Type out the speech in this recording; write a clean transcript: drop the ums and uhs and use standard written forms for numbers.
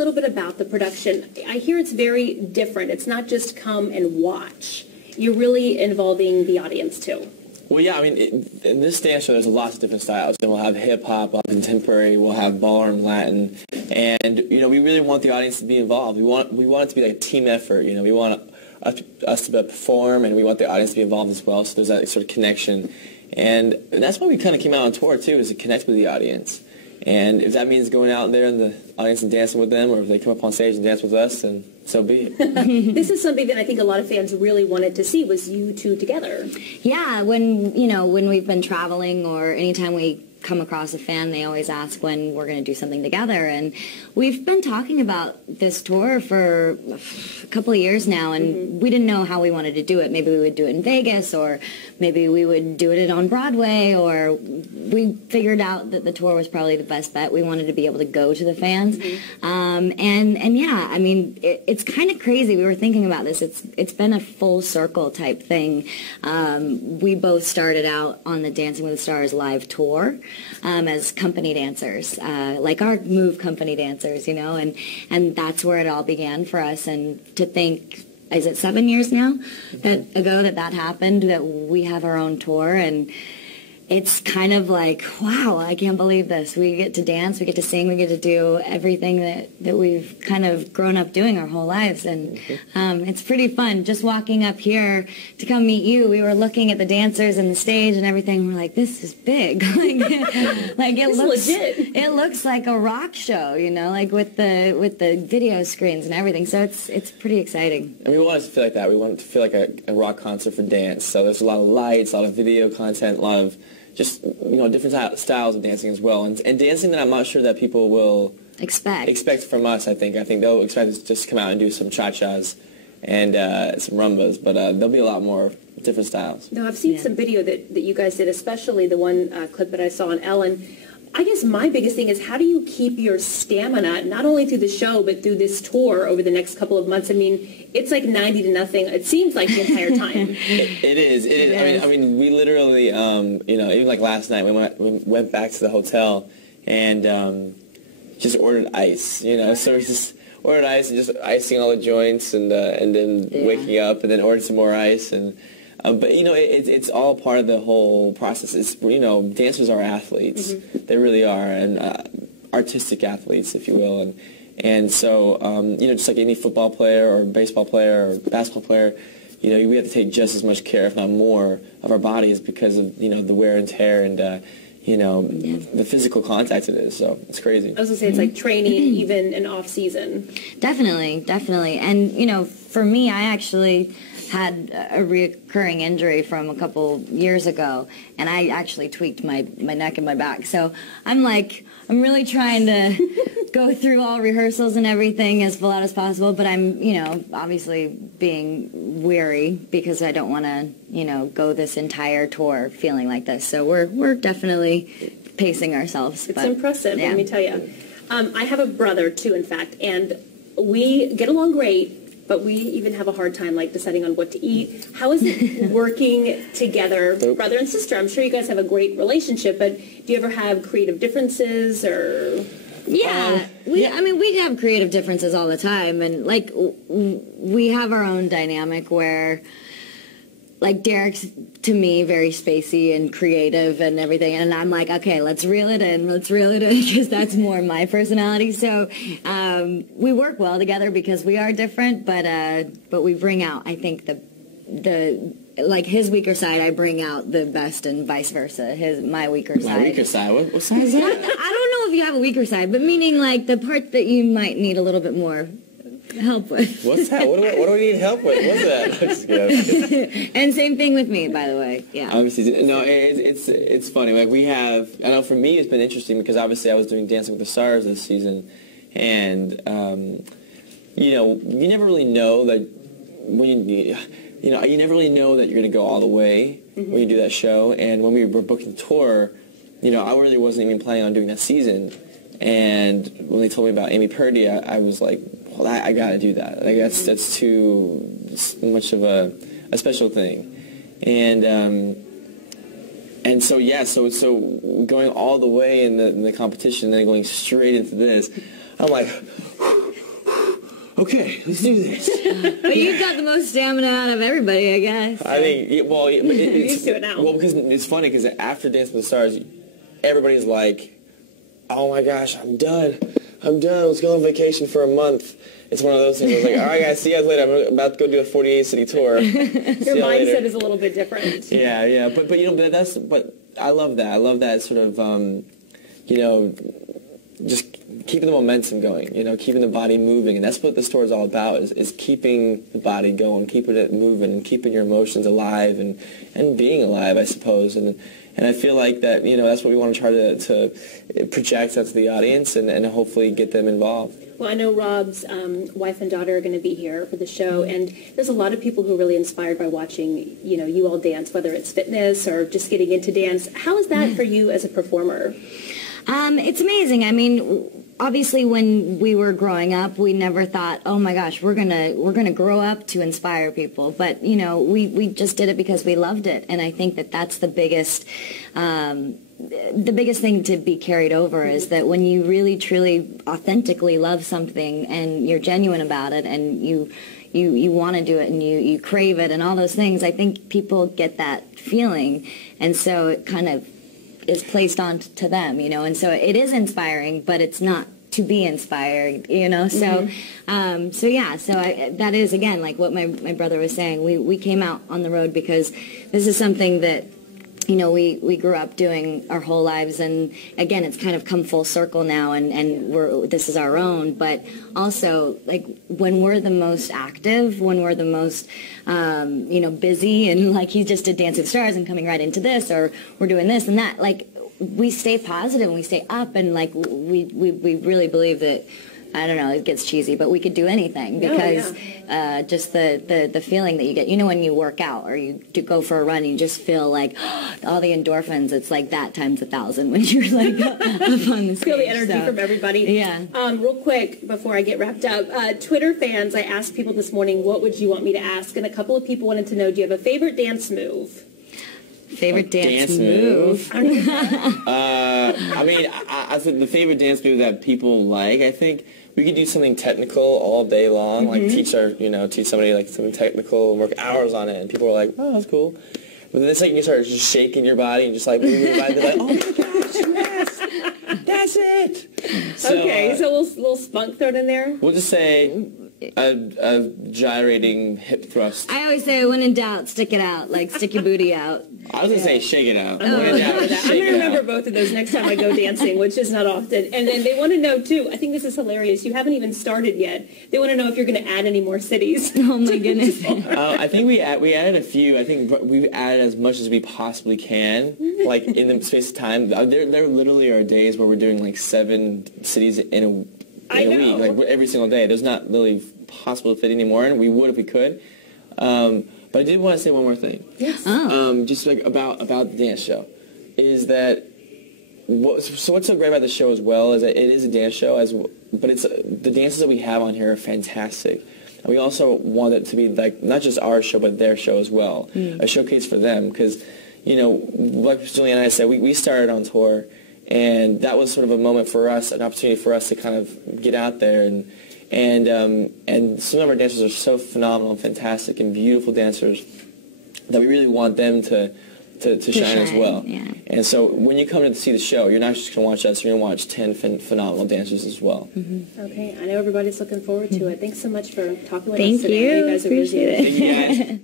little bit about the production. I hear it's very different. It's not just come and watch. You're really involving the audience too. Well, yeah, I mean, in this dance show, there's lots of different styles. And we'll have hip-hop, we'll have contemporary, we'll have ballroom, Latin. And, you know, we really want the audience to be involved. We want it to be like a team effort. You know, we want us to perform, and we want the audience to be involved as well. So there's that sort of connection. And that's why we kind of came out on tour, too, is to connect with the audience. And if that means going out there in the audience and dancing with them, or if they come up on stage and dance with us, then so be it. This is something that I think a lot of fans really wanted to see, was you two together. Yeah, when we've been traveling or anytime we come across a fan, they always ask when we're going to do something together. And we've been talking about this tour for a couple of years now, and we didn't know how we wanted to do it. Maybe we would do it in Vegas, or maybe we would do it on Broadway, or we figured out that the tour was probably the best bet. We wanted to be able to go to the fans. And yeah, I mean, it's kind of crazy. We were thinking about this. It's been a full circle type thing. We both started out on the Dancing with the Stars live tour as company dancers, like our Move company dancers, you know, and that's where it all began for us. And to think, is it 7 years now ago that happened, that we have our own tour, and it's kind of like, wow, I can't believe this. We get to dance, we get to sing, we get to do everything that we've kind of grown up doing our whole lives, and it's pretty fun. Just walking up here to come meet you, we were looking at the dancers and the stage and everything. We're like, this is big. like it looks legit. It looks like a rock show, you know, like with the video screens and everything. So it's pretty exciting. And we want it to feel like that. We want it to feel like a rock concert for dance. So there's a lot of lights, a lot of video content, a lot of just, you know, different styles of dancing as well, and dancing that I'm not sure that people will expect from us. I think they'll expect us to just come out and do some cha-chas and some rumbas, but there'll be a lot more different styles. No, I've seen some video that you guys did, especially the one clip that I saw on Ellen. I guess my biggest thing is, how do you keep your stamina, not only through the show, but through this tour over the next couple of months? I mean, it's like 90 to nothing. It seems like the entire time. It is. I mean, we literally, you know, even like last night, we went back to the hotel and just ordered ice, you know. So we just ordered ice and just icing all the joints, and then waking up and then ordered some more ice. And but, you know, it's all part of the whole process. It's, you know, dancers are athletes. They really are, and artistic athletes, if you will. And so, you know, just like any football player or baseball player or basketball player, you know, we have to take just as much care, if not more, of our bodies because of, you know, the wear and tear and, you know, the physical contact it is. So it's crazy. I was going to say, it's like training even in off-season. Definitely. And, you know, for me, I actually had a recurring injury from a couple years ago, and I actually tweaked my neck and my back. So I'm really trying to go through all rehearsals and everything as full out as possible, but I'm, you know, obviously being weary because I don't want to, you know, go this entire tour feeling like this. So we're definitely pacing ourselves. It's impressive, let me tell you. I have a brother, too, in fact, and we get along great, but we even have a hard time, like, deciding on what to eat. How is it working together, brother and sister? I'm sure you guys have a great relationship, but do you ever have creative differences, or? Yeah, I mean, we have creative differences all the time, and, like, we have our own dynamic where, like, Derek's, to me, very spacey and creative and everything, and I'm like, okay, let's reel it in, because that's more my personality. So we work well together because we are different, but we bring out, I think, the like, his weaker side, I bring out the best, and vice versa. My weaker side. My weaker side? What side is that? I don't know if you have a weaker side, but meaning, like, the part that you might need a little bit more help with. What's that? What do we need help with? What's that? And same thing with me, by the way. Yeah. Obviously, no, it's funny. Like, we have, I know for me it's been interesting because obviously I was doing Dancing with the Stars this season, and you know, you never really know that when you know, you never really know that you're going to go all the way when you do that show. And when we were booking the tour, you know, I really wasn't even planning on doing that season. And when they told me about Amy Purdy, I was like, well, I got to do that. Like, that's too much of a special thing. And so, yeah, so going all the way in the competition and then going straight into this, I'm like, okay, let's do this. But you've got the most stamina out of everybody, I guess. I think, well, I'm used to it now. Well, because it's funny, because after Dance with the Stars, everybody's like, oh my gosh, I'm done. Let's go on vacation for a month. It's one of those things where it's like, all right, guys, see you guys later. I'm about to go do a 48-city tour. Your mindset is a little bit different. Yeah, but but I love that. I love that sort of, just keeping the momentum going, keeping the body moving. And that's what this tour is all about, is keeping the body going, keeping it moving, and keeping your emotions alive and being alive, I suppose. And I feel like that, that's what we want to try to project out to the audience and hopefully get them involved. Well, I know Rob's wife and daughter are going to be here for the show, and there's a lot of people who are really inspired by watching, you all dance, whether it's fitness or just getting into dance. How is that for you as a performer? It's amazing. I mean, obviously, when we were growing up, we never thought, "Oh my gosh, we're gonna grow up to inspire people." But we just did it because we loved it, and I think that that's the biggest thing to be carried over is that when you really, truly, authentically love something and you're genuine about it, and you want to do it and you crave it and all those things, I think people get that feeling, and so it kind of is placed on to them, and so it is inspiring, but it's not to be inspired, so that is, again, like what my brother was saying, we came out on the road because this is something that we grew up doing our whole lives, and again, it's kind of come full circle now, and this is our own. But also, like, when we're the most active, when we're the most busy, and like he just did Dance with the Stars and coming right into this, or we're doing this and that, like, we stay positive and we stay up, and like we really believe that, I don't know, it gets cheesy, but we could do anything because just the feeling that you get, when you work out or you go for a run, you just feel like all the endorphins. It's like that times 1,000 when you're like up on the stage. Feel the energy from everybody. Yeah. Real quick before I get wrapped up, Twitter fans, I asked people this morning, what would you want me to ask? And a couple of people wanted to know, do you have a favorite dance move? Favorite dance move? I mean, I think the favorite dance move that people like, I think we could do something technical all day long, like teach somebody like something technical and work hours on it, and people are like, oh, that's cool. But then the second you start just shaking your body and just like moving your body, they're like, oh my gosh, yes, that's it. So, okay, so a little spunk thrown in there? We'll just say a gyrating hip thrust. I always say, when in doubt, stick it out, like stick your booty out. I was going to say shake it out. I'm going to remember both of those next time I go dancing, which is not often. And then they want to know, too, I think this is hilarious. You haven't even started yet. They want to know if you're going to add any more cities. Oh, my goodness. I think we added a few. I think we've added as much as we possibly can, like in the space of time. There literally are days where we're doing like 7 cities in a week, like every single day. There's not really possible to fit any more in. We would if we could. But I did want to say one more thing. Yes. Just like about the dance show, is that what's so great about the show as well is that it is a dance show, but it's the dances that we have on here are fantastic. And we also want it to be like not just our show but their show as well, a showcase for them, because like Julianne and I said, we started on tour, and that was sort of a moment for us, an opportunity for us to kind of get out there and some of our dancers are so phenomenal and fantastic and beautiful dancers that we really want them to shine as well. Yeah. And so when you come in to see the show, you're not just going to watch us, you're going to watch 10 phenomenal dancers as well. Mm-hmm. Okay, I know everybody's looking forward to it. Thanks so much for talking with Thank us today. you. You guys are Appreciate it. Thank you guys.